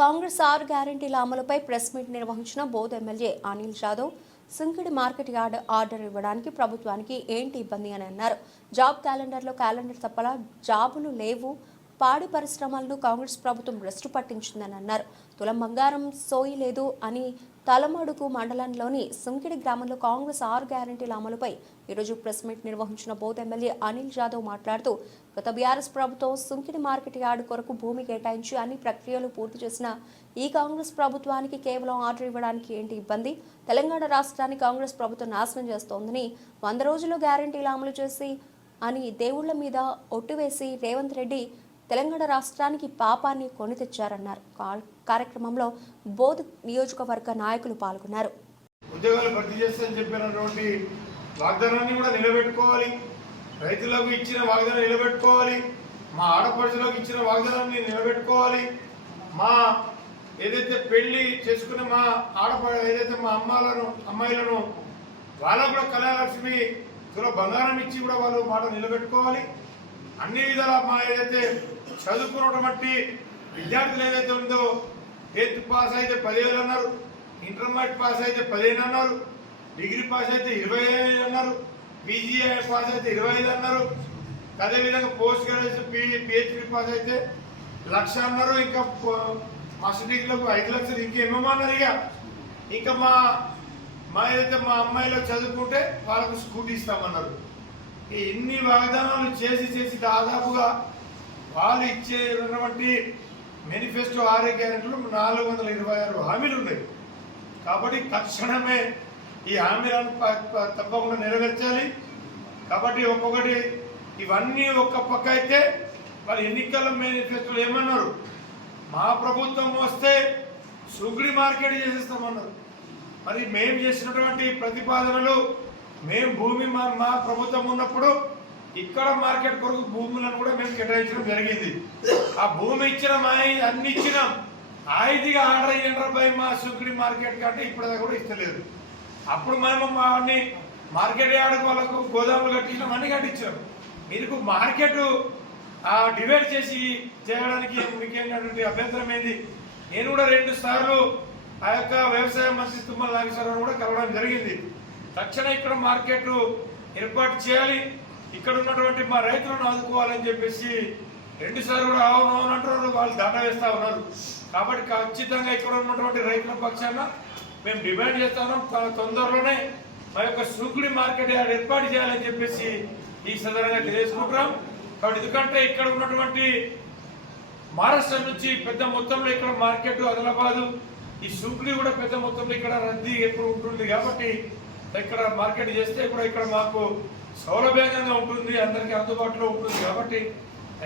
కాంగ్రెస్ 6 గ్యారెంటీల అమలుపై press meet నిర్వహించిన Boath MLA Anil Jadhav Sinkidi market yard order ఇవ్వడానికి ప్రభుత్వానికి ఏంటి ఇబ్బంది అని అన్నారు. జాబ్ క్యాలెండర్ తప్పలా జాబులు లేవు. పాడి పరిశ్రమలను కాంగ్రెస్ ప్రభుత్వం రెస్టు పట్టించిందని అన్నారు. తులం బంగారం సోయి లేదు అని తలమడుగు మండలంలోని సుంకిడి గ్రామంలో కాంగ్రెస్ 6 గ్యారెంటీల అమలుపై ఈరోజు ప్రెస్ మీట్ నిర్వహించిన బోధ్ ఎమ్మెల్యే అనిల్ జాదవ్ మాట్లాడుతూ గత బీఆర్ఎస్ ప్రభుత్వం సుంకిడి మార్కెట్ యార్డు కొరకు భూమి కేటాయించి అన్ని ప్రక్రియలు పూర్తి చేసిన ఈ కాంగ్రెస్ ప్రభుత్వానికి కేవలం ఆర్డర్ ఇవ్వడానికి ఏంటి ఇబ్బంది? తెలంగాణ రాష్ట్రాన్ని కాంగ్రెస్ ప్రభుత్వం నాశనం చేస్తోందని 100 రోజుల్లో గ్యారెంటీలు అమలు చేసి అని దేవుళ్ల మీద ఒట్టు వేసి రేవంత్ రెడ్డి తెలంగాణ రాష్ట్రానికి పాపాన్ని కొని తెచ్చారన్నారు. కార్యక్రమంలో బోధ్ నియోజకవర్గ నాయకులు పాల్గొన్నారు. ఉద్యోగాలు భర్తీ చేస్తారని చెప్పినటువంటి వాగ్దానాన్ని కూడా నిలబెట్టుకోవాలి. రైతులకు ఇచ్చిన వాగ్దానం నిలబెట్టుకోవాలి. మా ఆడపడుచులకు ఇచ్చిన వాగ్దానాన్ని నిలబెట్టుకోవాలి. మా ఏదైతే పెళ్లి చేసుకున్న మా ఏదైతే మా అమ్మాయిలను వాళ్ళకు కూడా కళ్యాణలక్ష్మి తుల బంగారం ఇచ్చి కూడా వాళ్ళు మాట నిలబెట్టుకోవాలి. అన్ని విధాల మా ఏదైతే చదువుకున్నటువంటి విద్యార్థులు ఏదైతే ఉందో 10th పాస్ అయితే 10,000 అన్నారు, ఇంటర్మీడియట్ పాస్ అయితే 15 అన్నారు, డిగ్రీ పాస్ అయితే 25 అన్నారు, పీజీ పాస్ అయితే 25 అన్నారు, అదేవిధంగా పోస్ట్ గ్రాడ్యుయేషన్ పిహెచ్డి పాస్ అయితే 1,00,000 అన్నారు. ఇంకా మాస్టర్ డిగ్రీలకు 5 లక్షలు ఇంకేమేమో అన్నారు. ఇంకా మా ఏదైతే మా అమ్మాయిలో చదువుకుంటే వాళ్ళకు స్కూటీ ఇస్తామన్నారు. ఇన్ని వాగ్దానాలు చేసి దాదాపుగా వాళ్ళు ఇచ్చేటువంటి మేనిఫెస్టో 6 గ్యారెంటీలు 426 హామీలు ఉన్నాయి. కాబట్టి తక్షణమే ఈ హామీలను తప్పకుండా నెరవేర్చాలి. కాబట్టి ఒక్కొక్కటి ఇవన్నీ ఒక్క పక్క అయితే వాళ్ళు ఎన్నికల మేనిఫెస్టోలు ఏమన్నారు, మా ప్రభుత్వం వస్తే సుగ్డి మార్కెట్ చేసేస్తామన్నారు. మరి మేము చేసినటువంటి ప్రతిపాదనలు మేము భూమి మా ప్రభుత్వం ఉన్నప్పుడు ఇక్కడ మార్కెట్ కొరకు భూములను కూడా మేము కేటాయించడం జరిగింది. ఆ భూమి ఇచ్చిన అన్ని ఇచ్చినాం. ఐదుగా ఆర్డర్ అయ్యండి మా సుగ్డి మార్కెట్ కంటే ఇప్పుడు కూడా ఇస్తలేదు. అప్పుడు మేము అన్ని మార్కెట్ యార్డ్ వాళ్ళకు గోదాములు కట్టించినాం, అన్ని కట్టించాం. మీకు మార్కెట్ డివైడ్ చేసి చేయడానికి మీకేంటంటే అభ్యంతరం ఏంది? నేను కూడా 2 సార్లు ఆ యొక్క వ్యవసాయ మంత్రి తుమ్మల నాగేశ్వరరావు కూడా కలవడం జరిగింది. తక్షణం ఇక్కడ మార్కెట్ ఏర్పాటు చేయాలి, ఇక్కడ ఉన్నటువంటి మా రైతులను ఆదుకోవాలని చెప్పేసి 2 సార్లు కూడా అవును అంటున్నారు. వాళ్ళు దాటా వేస్తా ఉన్నారు. కాబట్టి ఖచ్చితంగా ఇక్కడ ఉన్నటువంటి రైతుల పక్షాన మేము డిమాండ్ చేస్తా ఉన్నాం. తొందరలోనే మా యొక్క సుగ్డి మార్కెట్ యార్డ్ ఏర్పాటు చేయాలని చెప్పేసి ఈ సందర్భంగా తెలియజేసుకుంటున్నాం. కాబట్టి ఎందుకంటే ఇక్కడ ఉన్నటువంటి మహారాష్ట్ర నుంచి పెద్ద మొత్తంలో ఇక్కడ మార్కెట్ ఆదిలాబాద్ ఈ సుగ్డి కూడా పెద్ద మొత్తంలో ఇక్కడ రద్దీ ఎప్పుడు ఉంటుంది. కాబట్టి ఇక్కడ మార్కెట్ చేస్తే కూడా ఇక్కడ మాకు సౌలభ్యంగా ఉంటుంది, అందరికీ అందుబాటులో ఉంటుంది. కాబట్టి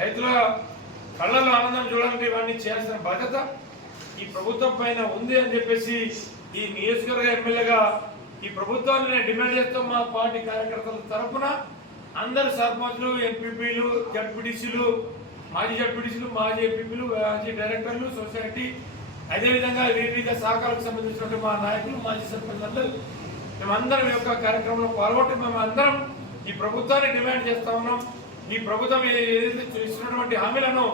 రైతుల కళ్ళల్లో ఆనందం చూడాలంటే ఇవన్నీ చేయాల్సిన బాధ్యత ఈ ప్రభుత్వం పైన ఉంది అని చెప్పేసి ఈ నియోజకవర్గ ఎమ్మెల్యేగా ఈ ప్రభుత్వాన్ని నేను డిమాండ్ చేస్తాం. మా పార్టీ కార్యకర్తల తరఫున అందరు సర్పంచ్లు, ఎంపీపీలు, జడ్పీటీసీలు, మాజీ జడ్పీటీసీలు, మాజీ ఎంపీపీలు, మాజీ డైరెక్టర్లు, సొసైటీ, అదేవిధంగా వివిధ శాఖలకు సంబంధించినటువంటి మా నాయకులు, మాజీ సర్పంచ్ అందరూ మేమందరం యొక్క కార్యక్రమంలో పాల్గొంటే మేము అందరం ఈ ప్రభుత్వాన్ని డిమాండ్ చేస్తా ఉన్నాం. ఈ ప్రభుత్వం ఏదైతే ఇస్తున్నటువంటి హామీలను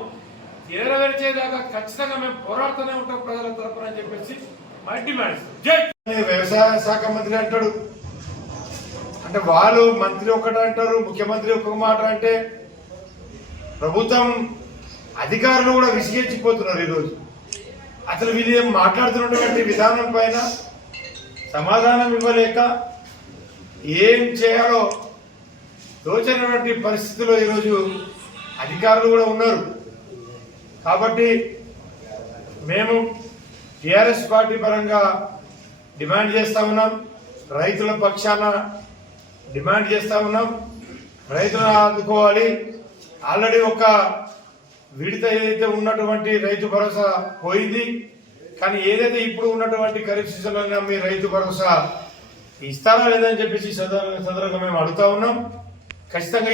నెరవేర్చేదాకా ఖచ్చితంగా మేము పోరాడుతూనే ఉంటాం ప్రజల తరఫున అని చెప్పేసి మా డిమాండ్. జై వ్యవసాయ శాఖ మంత్రి అంటాడు అంటే వాళ్ళు మంత్రి ఒకటి అంటారు, ముఖ్యమంత్రి ఒక మాట అంటే ప్రభుత్వం అధికారులు కూడా విసిగెచ్చిపోతున్నారు. ఈరోజు అసలు వీళ్ళు మాట్లాడుతున్నటువంటి విధానం పైన సమాధానం ఇవ్వలేక ఏం చేయాలో తోచనటువంటి పరిస్థితిలో ఈరోజు అధికారులు కూడా ఉన్నారు. కాబట్టి మేము టీఆర్ఎస్ పార్టీ పరంగా డిమాండ్ చేస్తా ఉన్నాం, రైతుల పక్షాన డిమాండ్ చేస్తా ఉన్నాం. రైతులను ఆదుకోవాలి. ఆల్రెడీ ఒక విడత ఏదైతే ఉన్నటువంటి రైతు భరోసా పోయింది. కానీ ఏదైతే ఇప్పుడు ఉన్నటువంటి ఖరీఫ్ సీజన్లో మీ రైతు భరోసా ఇస్తారా లేదని చెప్పేసి సందర్భంగా మేము అడుగుతా ఉన్నాం. ఖచ్చితంగా